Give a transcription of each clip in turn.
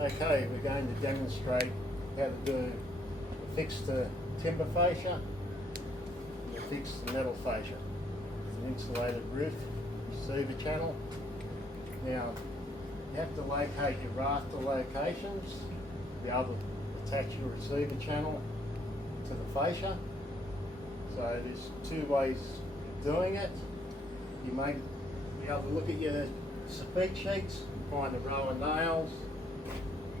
Okay, we're going to demonstrate how to do fix the timber fascia and fix the metal fascia. It's an insulated roof, receiver channel. Now, you have to locate your rafter locations to be able to attach your receiver channel to the fascia. So there's two ways of doing it. You may be able to look at your speed sheets, find a row of nails,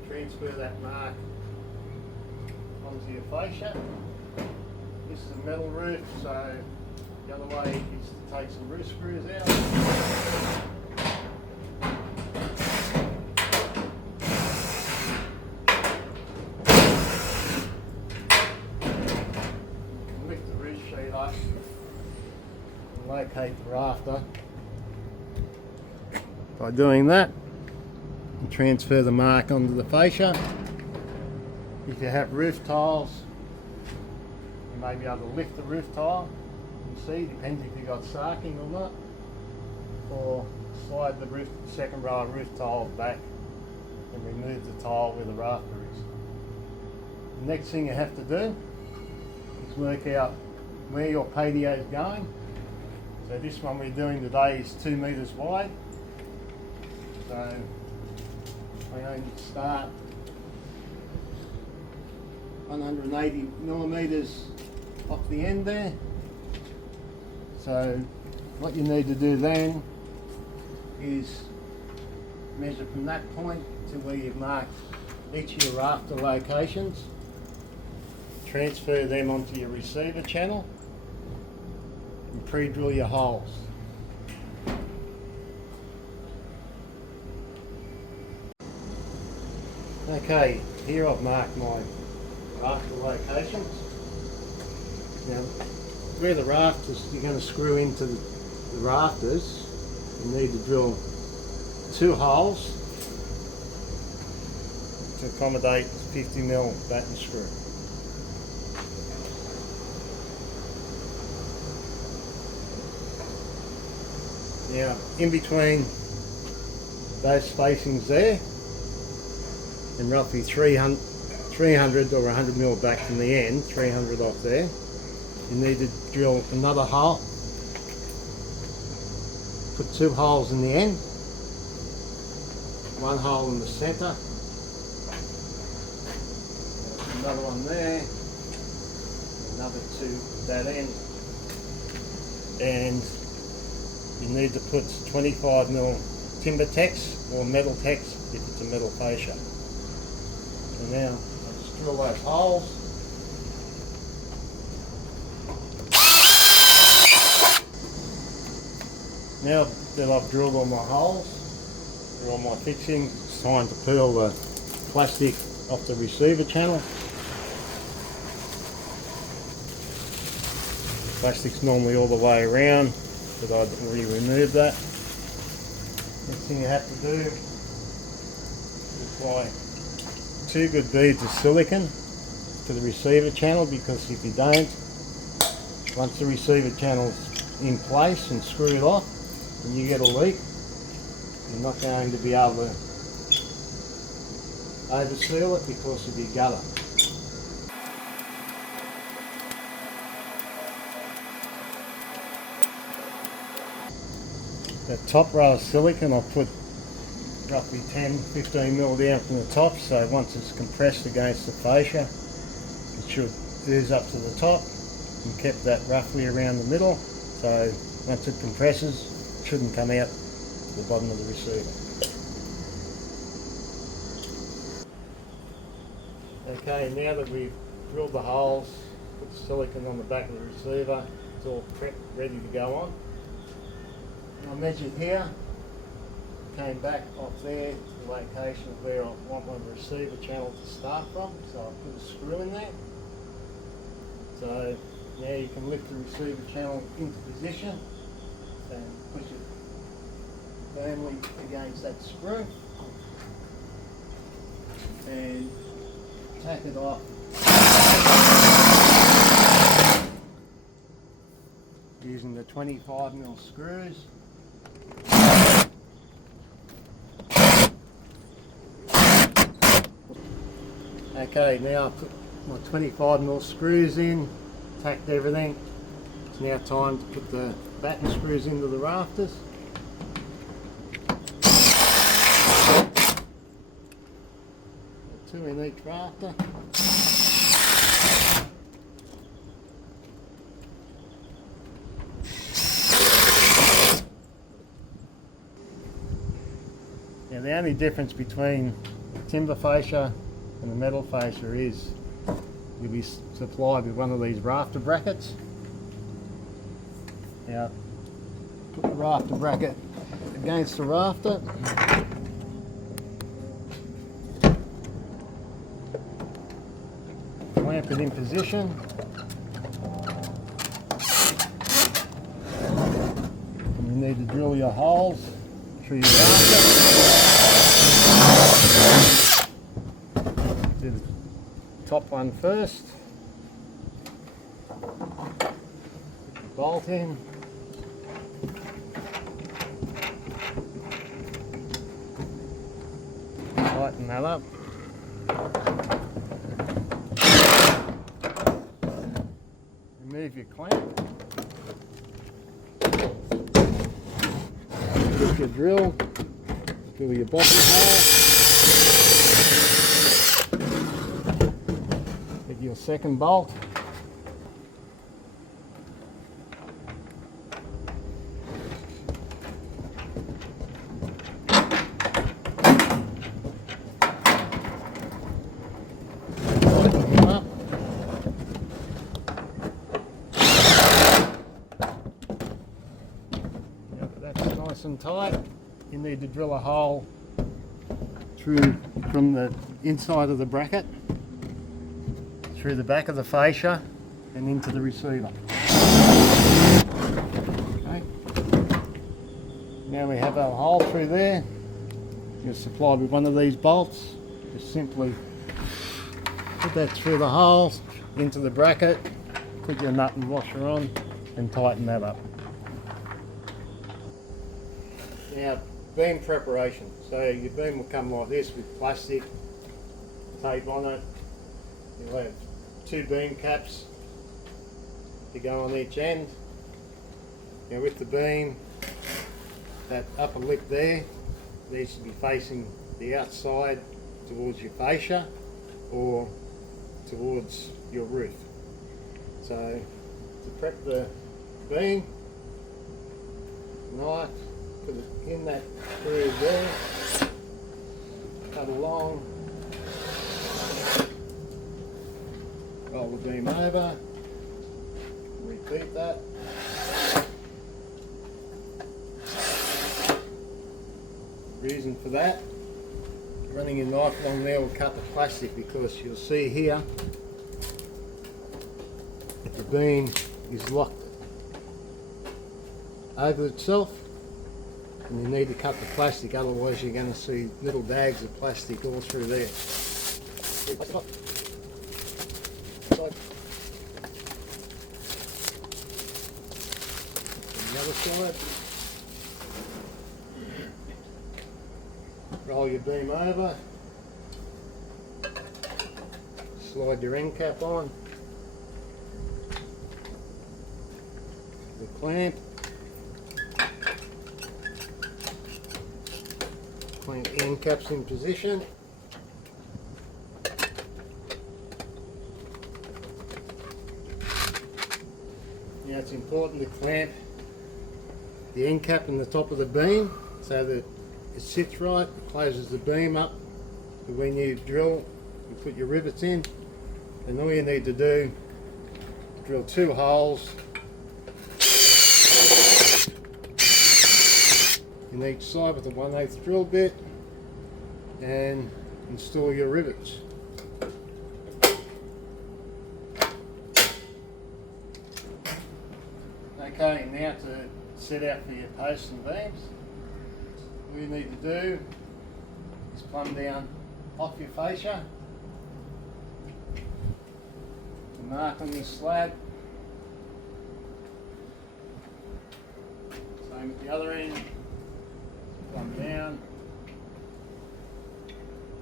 transfer that mark onto your fascia. This is a metal roof, so the other way is to take some roof screws out. Lift the roof sheet up and locate the rafter. By doing that, and transfer the mark onto the fascia. If you have roof tiles, you may be able to lift the roof tile and see, depends if you've got sarking or not, or slide the second row of roof tiles back and remove the tile where the rafter is. The next thing you have to do is work out where your patio is going. So this one we're doing today is 2 metres wide. So I'm going to start 180 millimetres off the end there. So what you need to do then is measure from that point to where you've marked each of your rafter locations, transfer them onto your receiver channel and pre-drill your holes. Okay, here I've marked my rafter locations. Now, where the rafters you're going to screw into the rafters, you need to drill 2 holes to accommodate 50mm batten screw. Now, in between those spacings there, and roughly 300 or 100mm back from the end, 300 off there, you need to drill another hole. Put 2 holes in the end, 1 hole in the centre, another one there, another 2 at that end, and you need to put 25mm timber tex or metal tex if it's a metal fascia. So now I'll just drill those holes. Now that I've drilled all my holes for all my fixing, it's time to peel the plastic off the receiver channel. Plastic's normally all the way around, but I've already removed that. Next thing you have to do is apply 2 good beads of silicone to the receiver channel, because if you don't, once the receiver channel's in place and screwed off and you get a leak, you're not going to be able to overseal it because of your gutter. The top row of silicone I'll put roughly 10-15mm down from the top, so once it's compressed against the fascia it should ooze up to the top, and kept that roughly around the middle, so once it compresses it shouldn't come out to the bottom of the receiver. Okay, now that we've drilled the holes, put the silicone on the back of the receiver, it's all prepped, ready to go on. And I measured here, came back off there to the location of where I want my receiver channel to start from, so I put a screw in there. So now you can lift the receiver channel into position and push it firmly against that screw and tack it off using the 25mm screws. Okay, now I put my 25mm screws in, tacked everything. It's now time to put the batten screws into the rafters. Two in each rafter. Now the only difference between the timber fascia and the metal fascia is you'll be supplied with one of these rafter brackets. Now put the rafter bracket against the rafter. Clamp it in position. And you need to drill your holes through your rafter. Do the top one first. Put the bolt in. Tighten that up. Remove your clamp. Put your drill your bottom hole. Get your second bolt. Nice and tight. You need to drill a hole through from the inside of the bracket through the back of the fascia and into the receiver. Okay. Now we have our hole through there. You're supplied with one of these bolts. Just simply put that through the hole into the bracket, put your nut and washer on and tighten that up. Now, beam preparation. So your beam will come like this with plastic tape on it. You'll have two beam caps to go on each end. Now with the beam, that upper lip there needs to be facing the outside towards your fascia or towards your roof. So to prep the beam, knife, put it in that groove there, cut along, roll the beam over, repeat that. Reason for that, running your knife along there will cut the plastic, because you'll see here that the beam is locked over itself. And you need to cut the plastic, otherwise you're going to see little bags of plastic all through there. The other side. Roll your beam over. Slide your end cap on. The clamp. Clamp the end caps in position. Now it's important to clamp the end cap in the top of the beam so that it sits right, it closes the beam up. And when you drill, you put your rivets in, and all you need to do is drill 2 holes in each side with a 1/8 drill bit and install your rivets. Okay, now to set out for your posts and beams, all you need to do is plumb down off your fascia, the mark on your slab, same at the other end. Plumb down,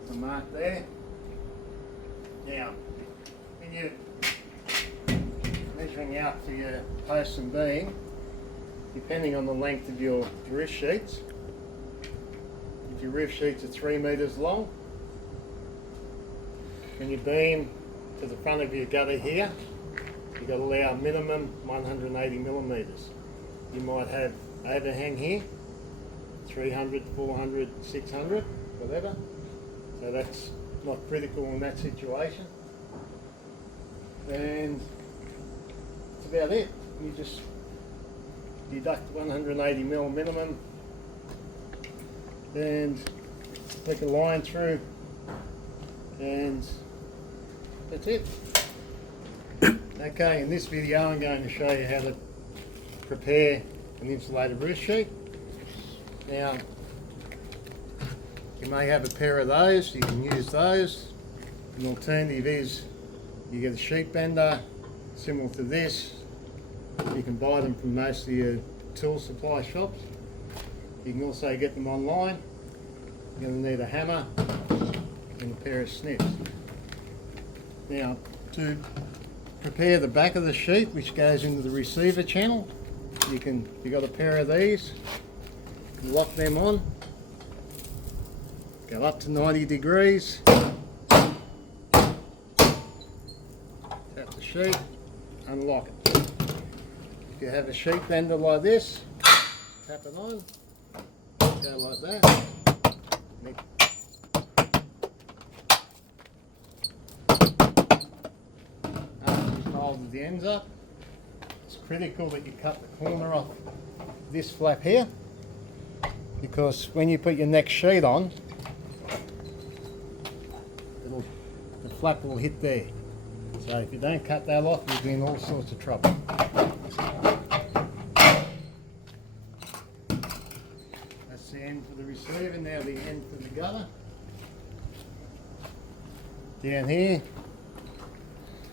the mark there, Now, when you're measuring out for your posts and beam, depending on the length of your roof sheets, if your roof sheets are 3 metres long, when you beam to the front of your gutter here, you've got to allow minimum 180 millimetres. You might have overhang here, 300, 400, 600, whatever. So that's not critical in that situation. And that's about it. You just deduct 180 mil minimum and take a line through, and that's it. Okay, in this video I'm going to show you how to prepare an insulated roof sheet. Now, you may have a pair of those, you can use those. An alternative is you get a sheet bender similar to this. You can buy them from most of your tool supply shops. You can also get them online. You're going to need a hammer and a pair of snips. Now, to prepare the back of the sheet, which goes into the receiver channel, you've got a pair of these. Lock them on. Go up to 90 degrees. Tap the sheet. Unlock it. If you have a sheet bender like this, tap it on. Go like that. After you've folded the ends up, it's critical that you cut the corner off this flap here, because when you put your next sheet on, the flap will hit there. So if you don't cut that off, you'll be in all sorts of trouble. That's the end for the receiver, now the end for the gutter. Down here,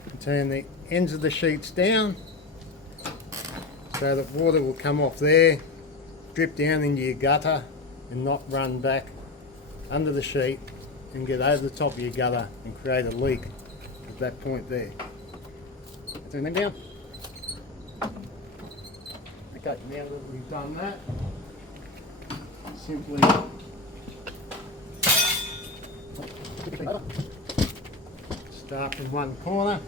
you turn the ends of the sheets down so that water will come off there, drip down into your gutter and not run back under the sheet and get over the top of your gutter and create a leak at that point there. Turn them down. Okay, now that we've done that, simply start from one corner.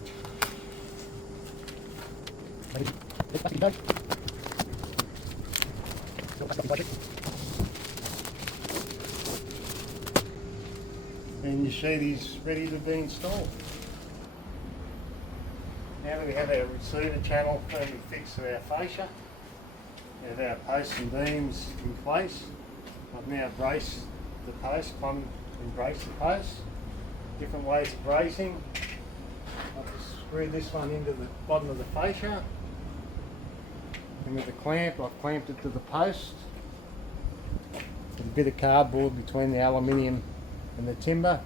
And your sheet is ready to be installed. Now that we have our receiver channel firmly fixed to our fascia, we have our posts and beams in place. I've now braced the post, plumbed and braced the post. Different ways of bracing. I've just screwed this one into the bottom of the fascia, and with the clamp I've clamped it to the post with a bit of cardboard between the aluminium and the timber,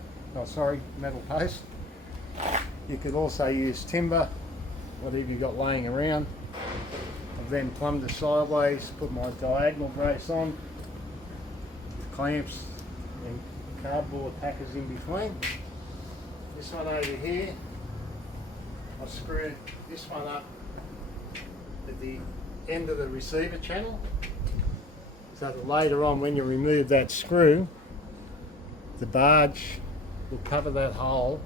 metal post. You could also use timber, whatever you got laying around. I've then plumbed it sideways, put my diagonal brace on with clamps and cardboard packers in between. This one over here, I've screwed this one up at the end of the receiver channel, so that later on when you remove that screw, the barge will cover that hole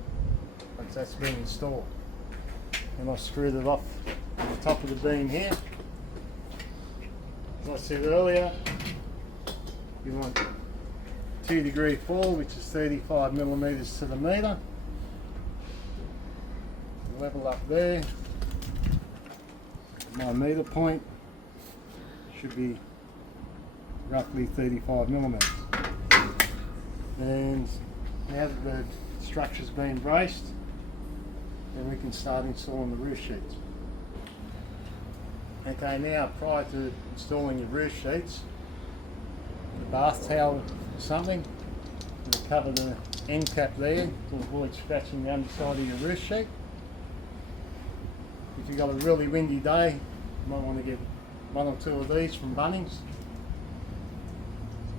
once that's been installed. And I've screwed it off at the top of the beam here. As I said earlier, you want 2 degree fall, which is 35 millimetres to the metre. Level up there. My metre point should be roughly 35 millimetres. And now that the structure's been braced, then we can start installing the roof sheets. Okay, now prior to installing your roof sheets, a bath towel or something will cover the end cap there to avoid scratching the underside of your roof sheet. If you've got a really windy day, you might want to get 1 or 2 of these from Bunnings.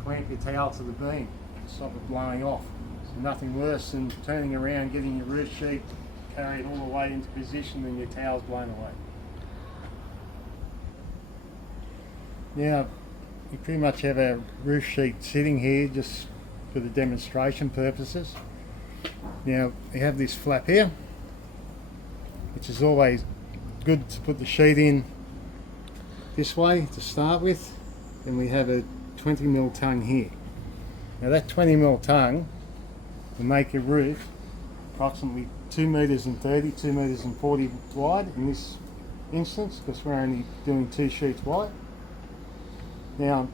Clamp your towel to the beam to stop it blowing off. So nothing worse than turning around, getting your roof sheet carried all the way into position and your towel's blown away. Now, we pretty much have our roof sheet sitting here just for the demonstration purposes. Now, we have this flap here, which is always good to put the sheet in this way to start with. And we have a 20mm tongue here. Now that 20mm tongue will make your roof approximately 2 metres and 30, 2 metres and 40 wide in this instance, because we're only doing 2 sheets wide. Now,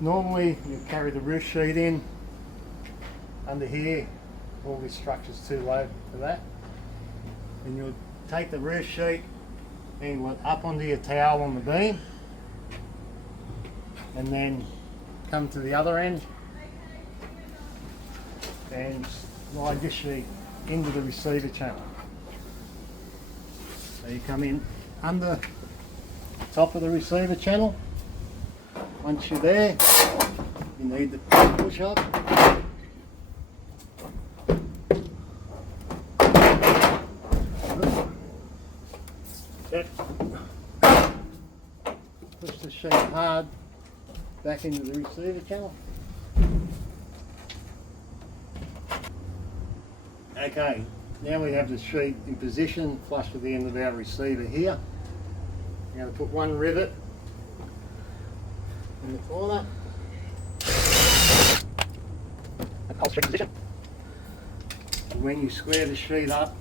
normally you carry the roof sheet in under here. All this structure's too low for that. And you'll take the roof sheet and you'll up onto your towel on the beam, and then come to the other end and slide this sheet into the receiver channel. So you come in under the top of the receiver channel. Once you're there, you need to push up. Push the sheet hard back into the receiver channel. Okay, now we have the sheet in position flush with the end of our receiver here. We're going to put one rivet in the corner. Upholstery position. When you square the sheet up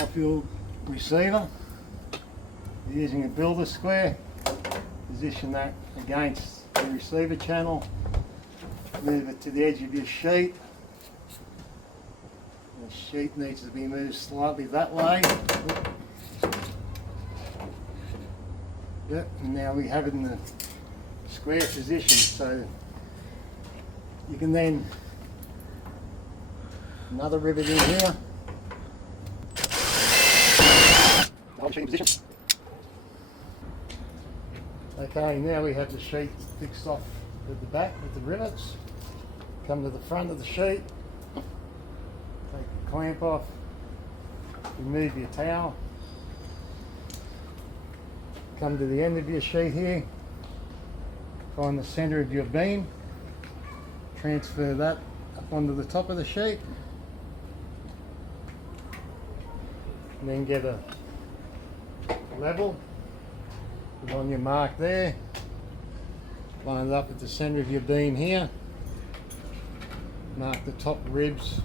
off your receiver, you're using a builder square, position that against the receiver channel, move it to the edge of your sheet. The sheet needs to be moved slightly that way. Yep, and now we have it in the square position, so you can then another rivet in here. Hold sheet in position. Okay, now we have the sheet fixed off at the back with the rivets. Come to the front of the sheet, take the clamp off, remove your towel, come to the end of your sheet here, find the centre of your beam, transfer that up onto the top of the sheet, and then get a level. Put on your mark there, line it up at the centre of your beam here, mark the top ribs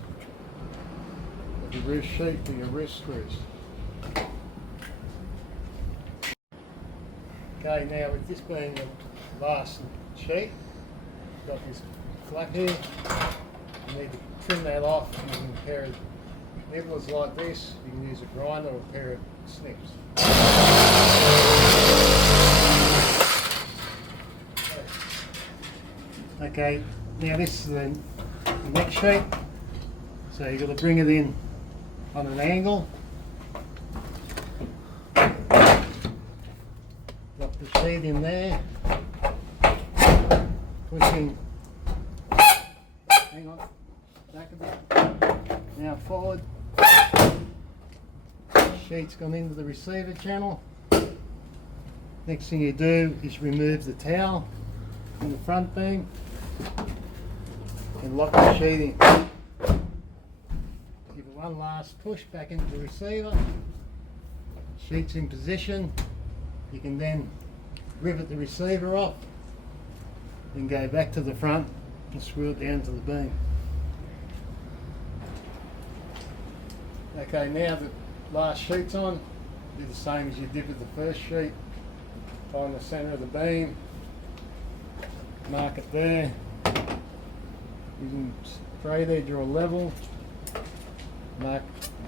of the roof sheet for your roof screws. Okay, now with this being the last sheet, got this flap here, you need to trim that off using a pair of nibblers like this. You can use a grinder or a pair of snips. Okay, now this is the next sheet, so you've got to bring it in on an angle. Drop the sheet in there, pushing, hang on, back a bit, now forward. Sheet's gone into the receiver channel. Next thing you do is remove the towel from the front beam and lock the sheet in. Give it one last push back into the receiver. Sheet's in position. You can then rivet the receiver off and go back to the front and screw it down to the beam. Okay, now the last sheet's on, do the same as you did with the first sheet. Find the centre of the beam, mark it there, using straight edge or a level, mark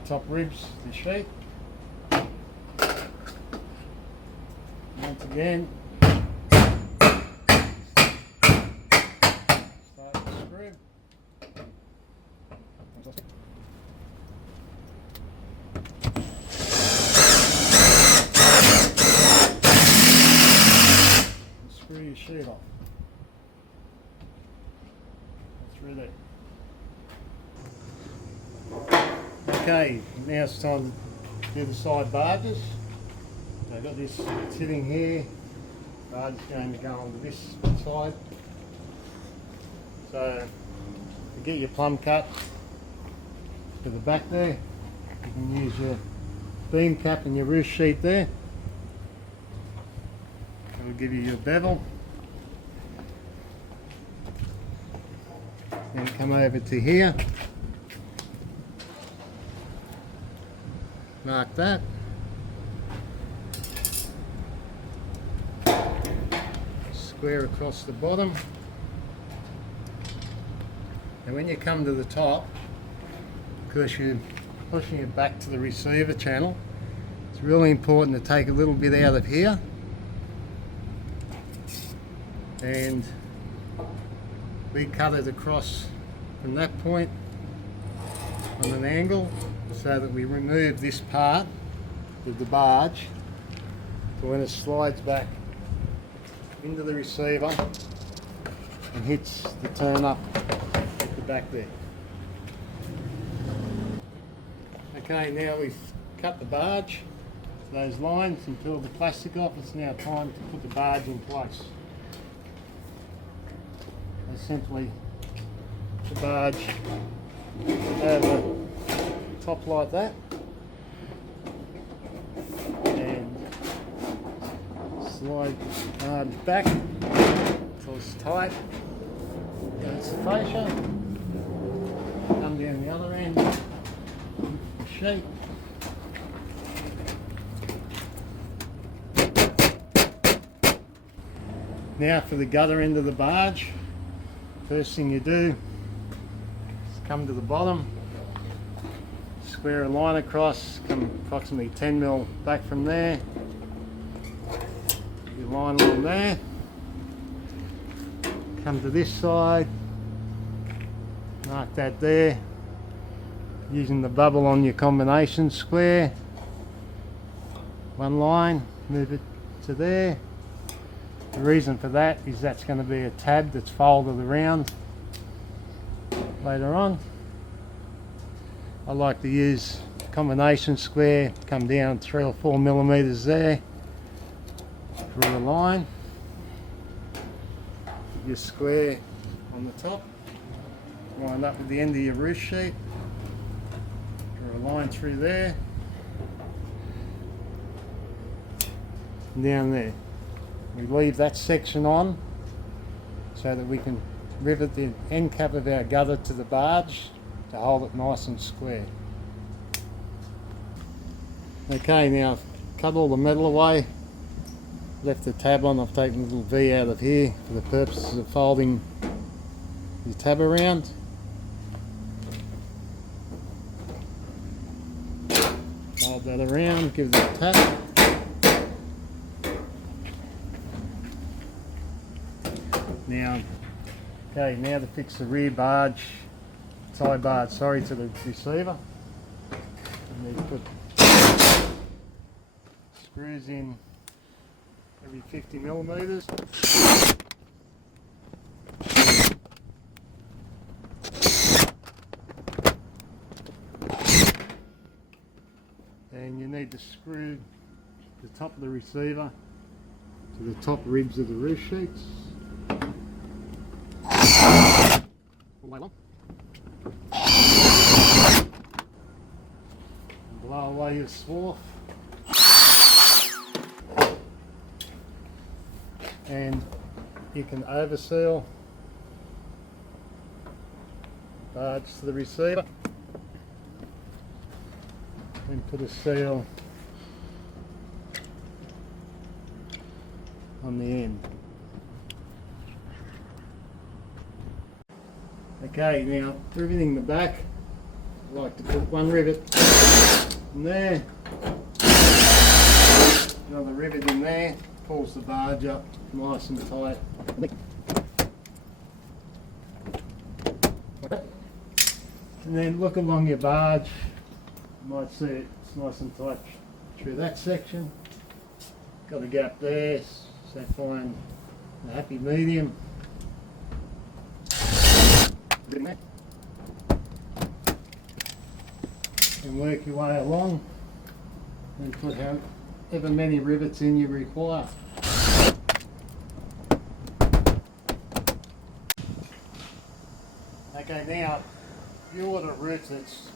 the top ribs of the sheet. Once again, start the screw. Screw your sheet off. Through there. Okay, now it's time to do the side barges. So I've got this sitting here, barge is going to go onto this side. So to get your plumb cut to the back there, you can use your beam cap and your roof sheet there. It'll give you your bevel. Then come over to here, mark that. Square across the bottom. And when you come to the top, because you're pushing it back to the receiver channel, it's really important to take a little bit out of here and we cut it across from that point on an angle so that we remove this part of the barge, so when it slides back into the receiver and hits the turn up at the back there. Okay, now we've cut the barge, those lines, and peeled the plastic off. It's now time to put the barge in place. So simply the barge over top like that, and slide the barge back until it's tight. That's the fascia. Come down the other end, the sheet. Now for the gutter end of the barge. First thing you do is come to the bottom, square a line across, come approximately 10mm back from there, your line along there, come to this side, mark that there, using the bubble on your combination square, one line, move it to there. The reason for that is that's going to be a tab that's folded around later on. I like to use combination square, come down 3 or 4mm there, draw a line, put your square on the top, line up with the end of your roof sheet, draw a line through there, and down there. We leave that section on so that we can rivet the end cap of our gutter to the barge to hold it nice and square. Okay, now I've cut all the metal away, left the tab on. I've taken a little V out of here for the purposes of folding the tab around. Fold that around, give it a tap. Now, okay, now to fix the rear barge, side barge, sorry, to the receiver. I need to put screws in every 50mm. And you need to screw the top of the receiver to the top ribs of the roof sheets. Blow away your swarf, and you can overseal barge to the receiver and put a seal on the end. Okay, now riveting the back, I like to put one rivet in there, another rivet in there, pulls the barge up nice and tight. And then look along your barge, you might see it's nice and tight through that section. Got a gap there, so find a happy medium. and work your way along and put however many rivets in you require. Okay, now if you order a roof that's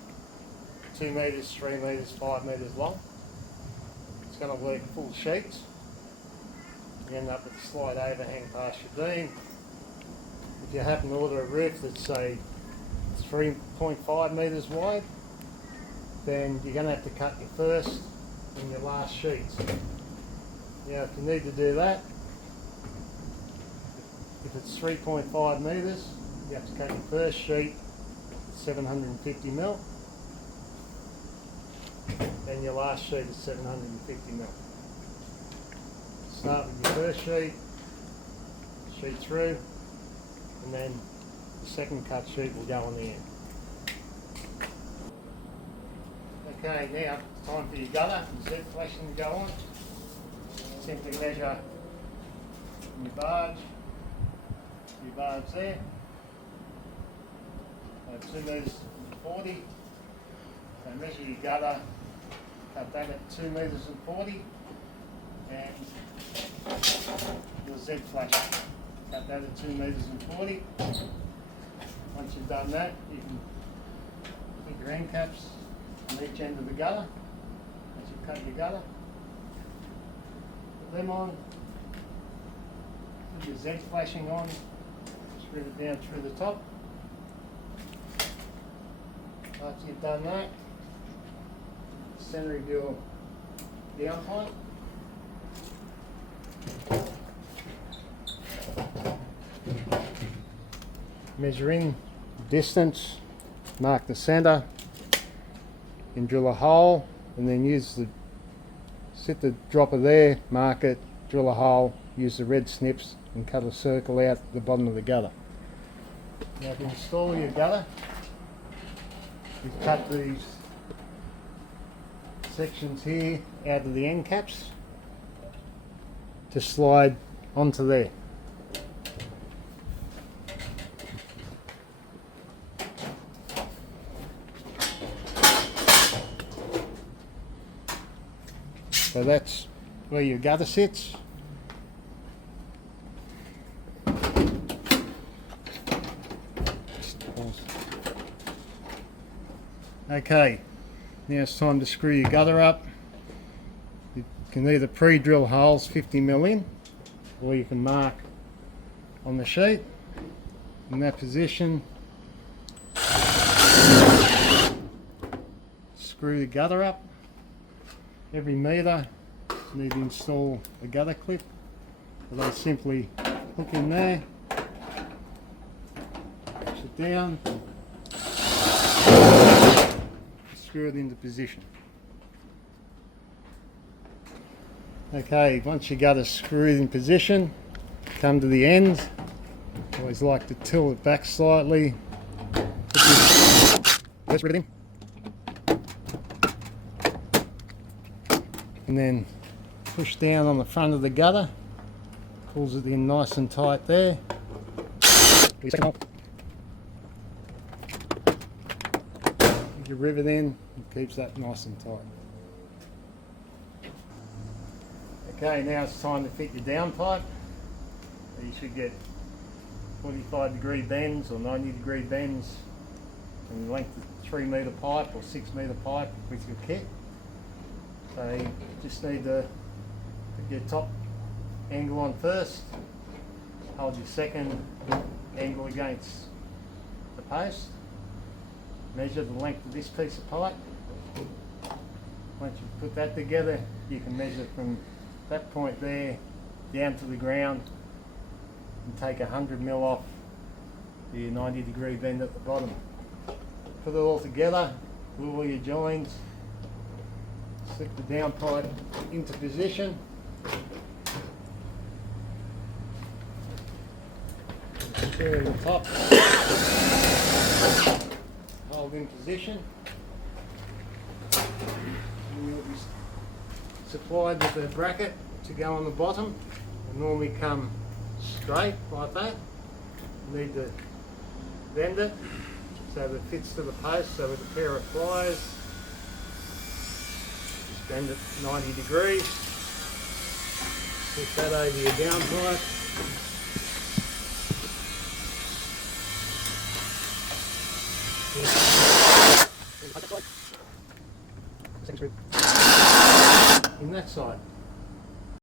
2 metres, 3 metres, 5 metres long, it's going to work full sheets. You end up with a slight overhang past your beam. If you happen to order a roof that's say 3.5 metres wide, then you're going to have to cut your first and your last sheets. Now if you need to do that, if it's 3.5 metres, you have to cut your first sheet 750 mil, and your last sheet is 750 mil. Start with your first sheet through, and then the second cut sheet will go on the end. Okay, now time for your gutter and Z flashing to go on. Simply measure your barge there. 2 metres and 40. So measure your gutter, cut that at 2 metres and 40, and your Z flash, cut that at 2 metres and 40. Once you've done that, you can put your end caps on each end of the gutter as you cut your gutter. Put them on, put your Z flashing on, screw it down through the top. After you've done that, center of your downpipe. Measure in distance, mark the center, and drill a hole, and then sit the dropper there, mark it, drill a hole, use the red snips and cut a circle out the bottom of the gutter. Now to install your gutter, you cut these sections here out of the end caps to slide onto there. So that's where your gutter sits. Okay, now it's time to screw your gutter up. You can either pre-drill holes 50 mil in, or you can mark on the sheet in that position. Screw the gutter up. Every metre you need to install a gutter clip. So they simply hook in there, push it down, screw it into position. Okay, once your gutter's screwed in position, come to the ends. Always like to tilt it back slightly. Let's rid it in. And then push down on the front of the gutter, pulls it in nice and tight there. Your second hole. Put your rivet in, it keeps that nice and tight. Okay, now it's time to fit your downpipe. You should get 45-degree bends or 90-degree bends in the length of 3 metre pipe or 6 metre pipe with your kit. So you just need to put your top angle on first, hold your second angle against the post, measure the length of this piece of pipe. Once you put that together, you can measure from that point there down to the ground and take 100 mil off your 90-degree bend at the bottom. Put it all together, glue all your joins, slip the downpipe into position. Screw the top, hold in position. And you'll be supplied with a bracket to go on the bottom. They normally come straight like that. You need to bend it so that it fits to the post. So with a pair of pliers, bend it 90 degrees. Put that over your downpipe. In that side.